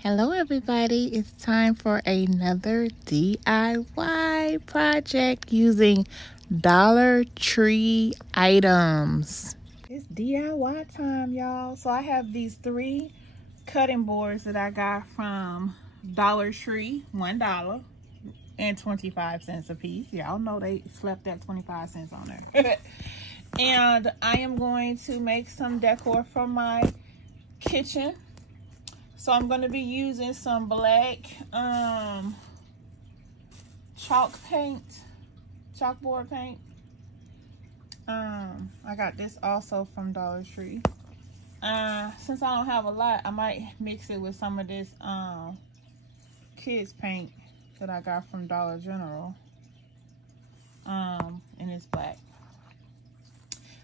Hello everybody, it's time for another DIY project using Dollar Tree items. It's DIY time, y'all. So I have these 3 cutting boards that I got from Dollar Tree, $1 and 25 cents a piece. Y'all know they slept that 25 cents on there. And I am going to make some decor for my kitchen. So I'm going to be using some black chalkboard paint. I got this also from Dollar Tree. Since I don't have a lot, I might mix it with some of this kids paint that I got from Dollar General. And it's black.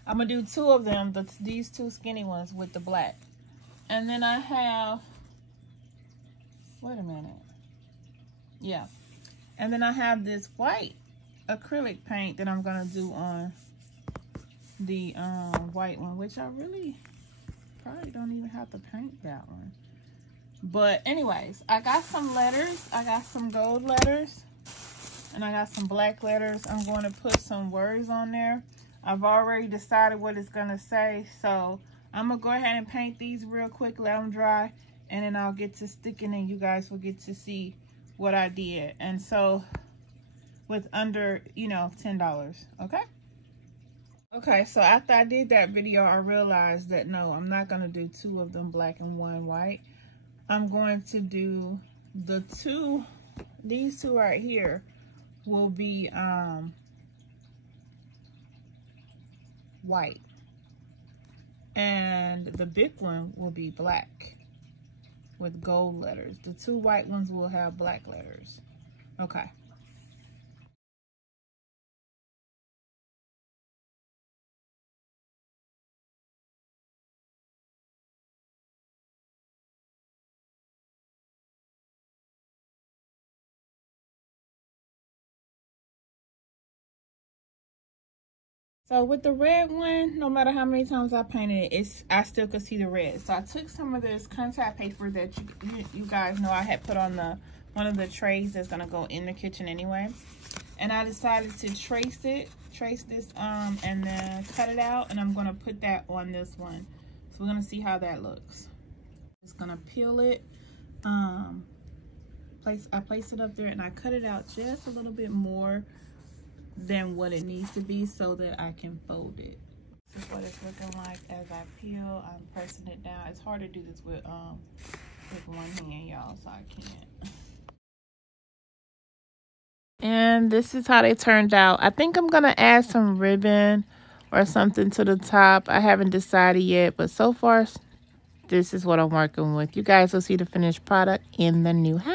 I'm going to do 2 of them, these 2 skinny ones with the black. And then I have, wait a minute. Yeah. And then I have this white acrylic paint that I'm going to do on the white one, which I really probably don't even have to paint that one. But anyways, I got some letters. I got some gold letters and I got some black letters. I'm going to put some words on there. I've already decided what it's going to say, so I'm going to go ahead and paint these real quick, let them dry, and then I'll get to sticking and you guys will get to see what I did. And so with under, you know, $10, okay? Okay, so after I did that video, I realized that no, I'm not going to do 2 of them black and 1 white. I'm going to do these 2 right here will be white. And the big one will be black with gold letters. The 2 white ones will have black letters. Okay. So with the red one, no matter how many times I painted it, I still could see the red. So I took some of this contact paper that you guys know I had put on one of the trays that's gonna go in the kitchen anyway. And I decided to trace this and then cut it out, and I'm gonna put that on this one. So we're gonna see how that looks. Just gonna peel it. I place it up there and I cut it out just a little bit more than what it needs to be so that I can fold it. This is what it's looking like as I peel. I'm pressing it down. It's hard to do this with one hand, y'all, so I can't. And this is how they turned out. I think I'm gonna add some ribbon or something to the top. I haven't decided yet, but so far this is what I'm working with. You guys will see the finished product in the new house.